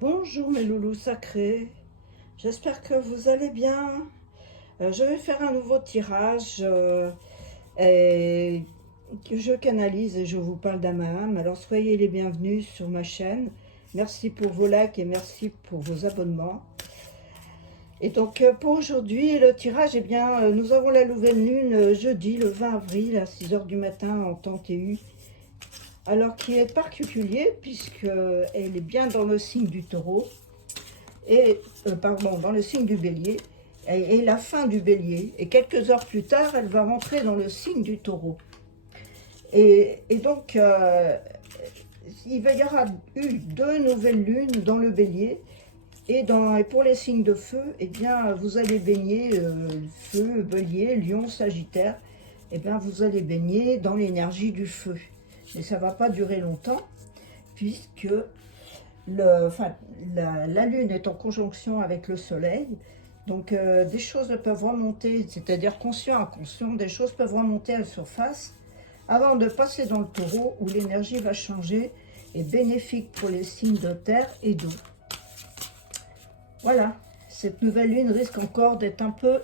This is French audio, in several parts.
Bonjour mes loulous sacrés, j'espère que vous allez bien. Je vais faire un nouveau tirage et que je canalise et je vous parle d'âme à âme. Alors soyez les bienvenus sur ma chaîne. Merci pour vos likes et merci pour vos abonnements. Et donc pour aujourd'hui, le tirage, eh bien, nous avons la nouvelle lune jeudi le 20 avril à 6 h du matin en temps TU. Alors qui est particulier puisqu'elle est bien dans le signe du taureau. Et pardon, dans le signe du bélier, et la fin du bélier. Et quelques heures plus tard, elle va rentrer dans le signe du taureau. Et donc, il y aura eu 2 nouvelles lunes dans le bélier. Et pour les signes de feu, eh bien, vous allez baigner feu, bélier, lion, sagittaire. Eh bien, vous allez baigner dans l'énergie du feu. Mais ça ne va pas durer longtemps, puisque la lune est en conjonction avec le soleil, donc des choses peuvent remonter, c'est-à-dire conscient, inconscient, des choses peuvent remonter à la surface avant de passer dans le taureau où l'énergie va changer et bénéfique pour les signes de terre et d'eau. Voilà, cette nouvelle lune risque encore d'être un peu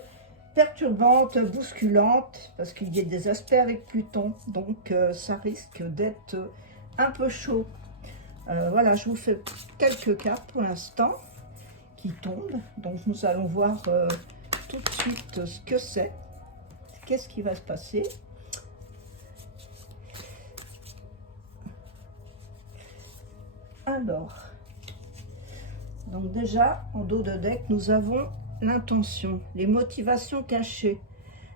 perturbante, bousculante, parce qu'il y a des aspects avec Pluton, donc ça risque d'être un peu chaud. Voilà, je vous fais quelques cartes pour l'instant qui tombent. Donc nous allons voir tout de suite ce que c'est. Qu'est-ce qui va se passer? Alors, donc déjà, en dos de deck, nous avons l'intention, les motivations cachées,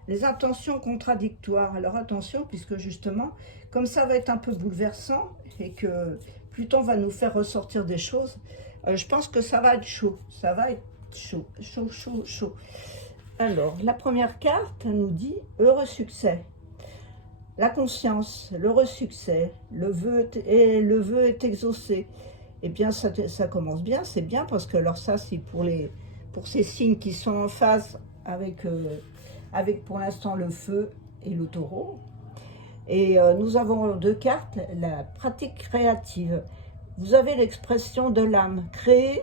les intentions contradictoires. Alors attention, puisque justement, comme ça va être un peu bouleversant et que Pluton va nous faire ressortir des choses, je pense que ça va être chaud. Ça va être chaud, chaud, chaud, chaud. Alors, la première carte nous dit heureux succès. La conscience, l'heureux succès, le vœu est exaucé. Eh bien, ça commence bien, c'est bien parce que alors ça, c'est pour ces signes qui sont en phase avec pour l'instant le feu et le taureau. Et nous avons 2 cartes, la pratique créative. Vous avez l'expression de l'âme. Créez,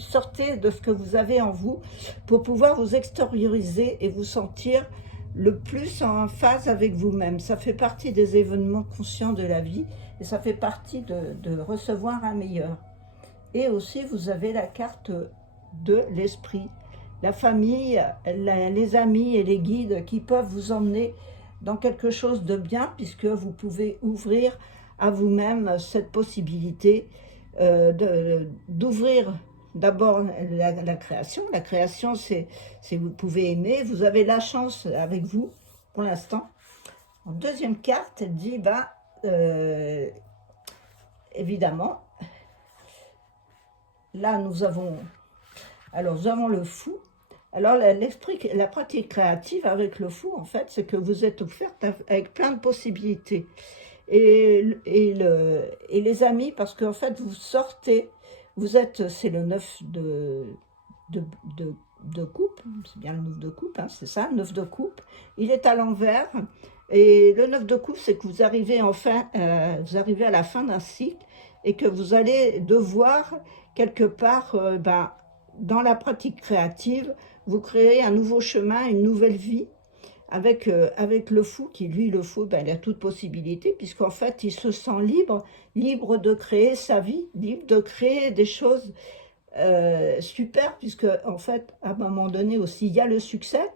sortez de ce que vous avez en vous pour pouvoir vous extérioriser et vous sentir le plus en phase avec vous-même. Ça fait partie des événements conscients de la vie et ça fait partie de recevoir un meilleur. Et aussi, vous avez la carte de l'esprit, la famille, les amis et les guides qui peuvent vous emmener dans quelque chose de bien, puisque vous pouvez ouvrir à vous-même cette possibilité d'ouvrir d'abord la création. La création, c'est vous pouvez aimer, vous avez la chance avec vous pour l'instant. En deuxième carte, elle dit, évidemment, là nous avons le fou. Alors l'esprit, la pratique créative avec le fou, en fait, c'est que vous êtes offerte avec plein de possibilités. Et les amis, parce qu'en fait vous sortez, c'est le 9 de coupe, c'est bien le 9 de coupe, hein, c'est ça, 9 de coupe, il est à l'envers, et le 9 de coupe, c'est que vous arrivez vous arrivez à la fin d'un cycle, et que vous allez devoir, quelque part, dans la pratique créative, vous créez un nouveau chemin, une nouvelle vie, avec le fou, qui lui, le fou, il a toute possibilité, puisqu'en fait, il se sent libre de créer sa vie, libre de créer des choses super, puisque en fait, à un moment donné aussi, il y a le succès,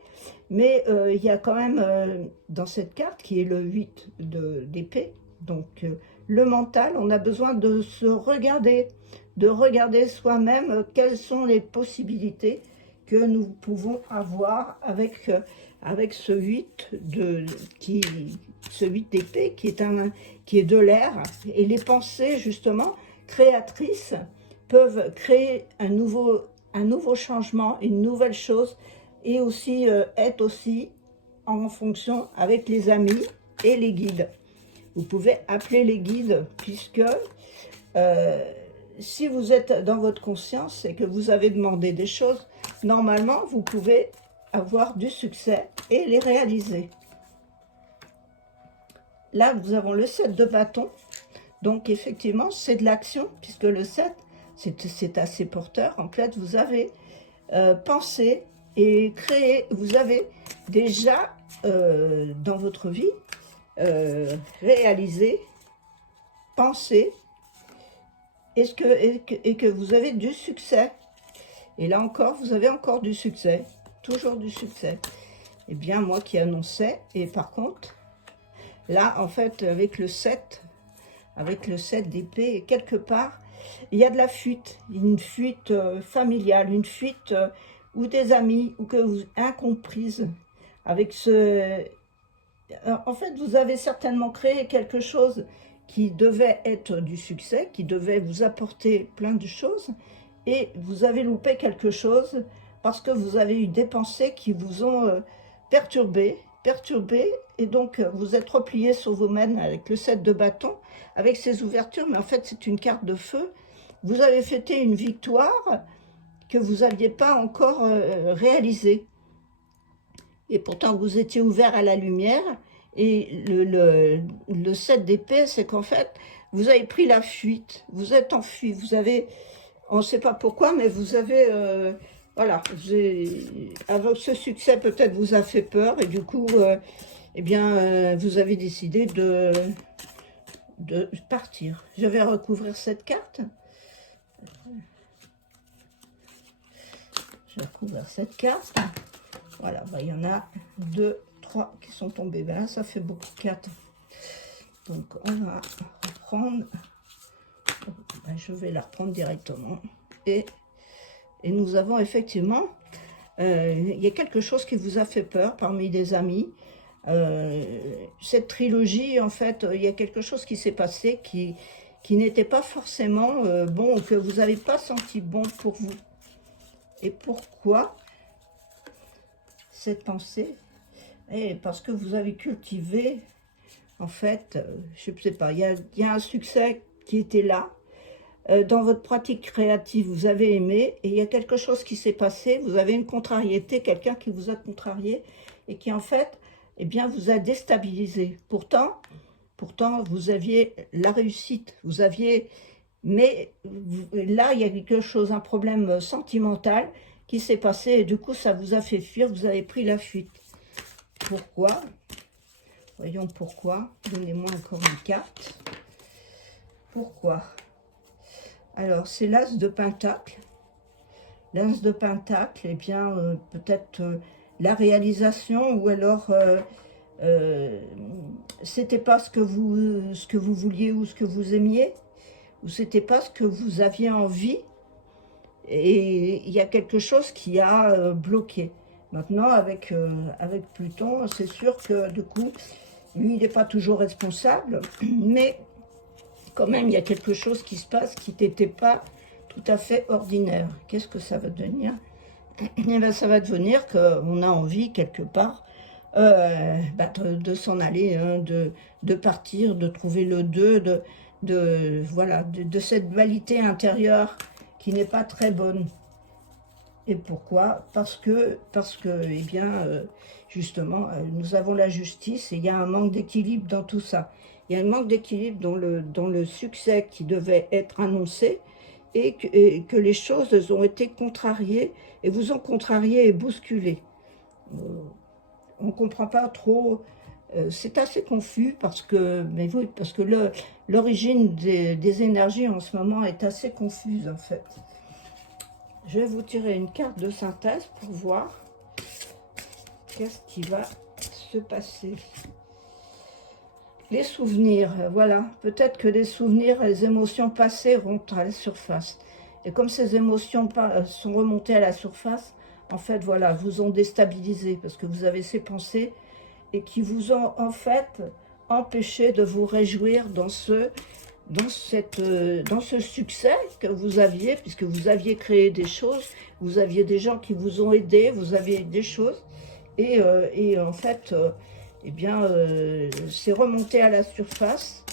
mais il y a quand même, dans cette carte, qui est le 8 d'épée, donc le mental, on a besoin de se regarder, de regarder soi-même quelles sont les possibilités que nous pouvons avoir avec ce 8 d'épée qui est de l'air, et les pensées justement créatrices peuvent créer un nouveau changement, une nouvelle chose, et aussi être aussi en fonction avec les amis et les guides. Vous pouvez appeler les guides, puisque si vous êtes dans votre conscience et que vous avez demandé des choses, normalement, vous pouvez avoir du succès et les réaliser. Là, nous avons le 7 de bâton. Donc, effectivement, c'est de l'action, puisque le 7, c'est assez porteur. En fait, vous avez pensé et créé, vous avez déjà dans votre vie réalisé, pensé, et que vous avez du succès. Et là encore, vous avez encore du succès, toujours du succès. Eh bien, moi qui annonçais, et par contre, là, en fait, avec le 7 d'épée, quelque part, il y a de la fuite, une fuite familiale, une fuite ou des amis, ou que vous incomprise. Avec ce... En fait, vous avez certainement créé quelque chose qui devait être du succès, qui devait vous apporter plein de choses, et vous avez loupé quelque chose parce que vous avez eu des pensées qui vous ont perturbé, et donc vous êtes replié sur vous-même avec le 7 de bâton, avec ces ouvertures, mais en fait c'est une carte de feu. Vous avez fêté une victoire que vous n'aviez pas encore réalisée. Et pourtant vous étiez ouvert à la lumière, et le 7 d'épée, c'est qu'en fait, vous avez pris la fuite, vous êtes enfui, vous avez, on ne sait pas pourquoi, mais vous avez, voilà, avec ce succès peut-être vous a fait peur, et du coup, eh bien, vous avez décidé de partir. Je vais recouvrir cette carte. Je vais recouvrir cette carte. Voilà, bah, il y en a 2, 3 qui sont tombés. Ben là, ça fait beaucoup, 4. Donc, on va reprendre. Ben, je vais la reprendre directement. Et nous avons effectivement, il y a quelque chose qui vous a fait peur parmi des amis. Cette trilogie, en fait, il y a quelque chose qui s'est passé qui n'était pas forcément bon, ou que vous n'avez pas senti bon pour vous. Et pourquoi cette pensée? Et parce que vous avez cultivé, en fait, je ne sais pas, il y a un succès qui était là. Dans votre pratique créative, vous avez aimé, et il y a quelque chose qui s'est passé, vous avez une contrariété, quelqu'un qui vous a contrarié, et qui en fait, eh bien, vous a déstabilisé. Pourtant, vous aviez la réussite, vous aviez... Mais là, il y a quelque chose, un problème sentimental qui s'est passé, et du coup, ça vous a fait fuir, vous avez pris la fuite. Pourquoi? Voyons pourquoi. Donnez-moi encore une carte. Pourquoi? Alors, c'est l'As de Pentacle. L'As de Pentacle, eh bien, peut-être la réalisation, ou alors, c'était pas ce que vous vouliez ou ce que vous aimiez, ou c'était pas ce que vous aviez envie, et il y a quelque chose qui a bloqué. Maintenant, avec Pluton, c'est sûr que du coup, lui, il n'est pas toujours responsable, mais quand même, il y a quelque chose qui se passe qui n'était pas tout à fait ordinaire. Qu'est-ce que ça va devenir? Eh bien, ça va devenir qu'on a envie, quelque part, de s'en aller, hein, de partir, de trouver le 2, voilà, de cette dualité intérieure qui n'est pas très bonne. Et pourquoi? Parce que eh bien, justement, nous avons la justice, et il y a un manque d'équilibre dans tout ça. Il y a un manque d'équilibre dans le succès qui devait être annoncé, et que les choses ont été contrariées, et vous ont contrarié et bousculé. On ne comprend pas trop, c'est assez confus, parce que, mais oui, parce que l'origine des énergies en ce moment est assez confuse, en fait. Je vais vous tirer une carte de synthèse pour voir qu'est-ce qui va se passer. Les souvenirs, voilà. Peut-être que les souvenirs et les émotions passées remontent à la surface. Et comme ces émotions sont remontées à la surface, en fait, voilà, vous ont déstabilisé, parce que vous avez ces pensées et qui vous ont, en fait, empêché de vous réjouir dans ce succès que vous aviez, puisque vous aviez créé des choses, vous aviez des gens qui vous ont aidé, vous aviez des choses, et en fait, eh bien, c'est remonté à la surface,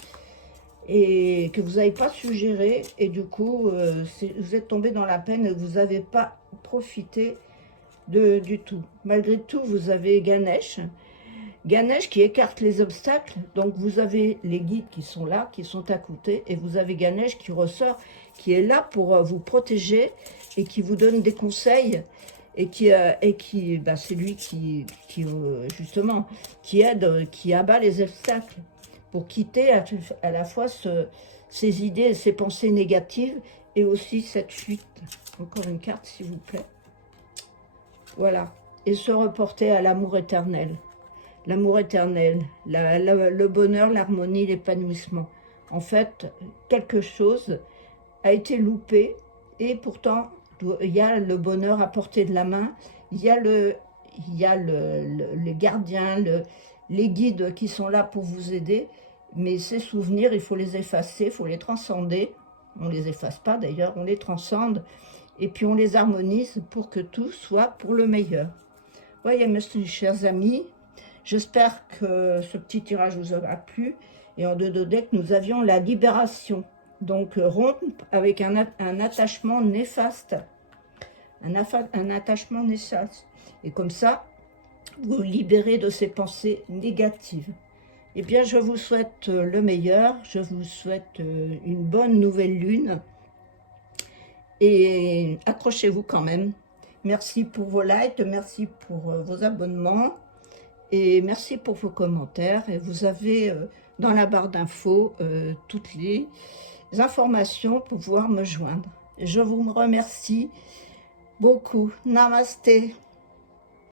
et que vous n'avez pas su gérer, et du coup, vous êtes tombé dans la peine, et vous n'avez pas profité du tout. Malgré tout, vous avez Ganesh qui écarte les obstacles, donc vous avez les guides qui sont là, qui sont à côté, et vous avez Ganesh qui ressort, qui est là pour vous protéger et qui vous donne des conseils et qui bah, c'est lui qui justement, qui aide, qui abat les obstacles pour quitter à la fois ces idées et ces pensées négatives et aussi cette fuite. Encore une carte, s'il vous plaît. Voilà. Et se reporter à l'amour éternel. L'amour éternel, le bonheur, l'harmonie, l'épanouissement. En fait, quelque chose a été loupé et pourtant, il y a le bonheur à portée de la main. Il y a les gardiens, les guides qui sont là pour vous aider. Mais ces souvenirs, il faut les effacer, il faut les transcender. On ne les efface pas d'ailleurs, on les transcende. Et puis on les harmonise pour que tout soit pour le meilleur. Voyez, mes chers amis, j'espère que ce petit tirage vous aura plu. Et en 2 deck, nous avions la libération. Donc rompre avec un attachement néfaste. Un attachement néfaste. Et comme ça, vous libérez de ces pensées négatives. Eh bien, je vous souhaite le meilleur. Je vous souhaite une bonne nouvelle lune. Et accrochez-vous quand même. Merci pour vos likes, merci pour vos abonnements et merci pour vos commentaires. Et vous avez dans la barre d'infos toutes les informations pour pouvoir me joindre. Je vous remercie beaucoup. Namasté.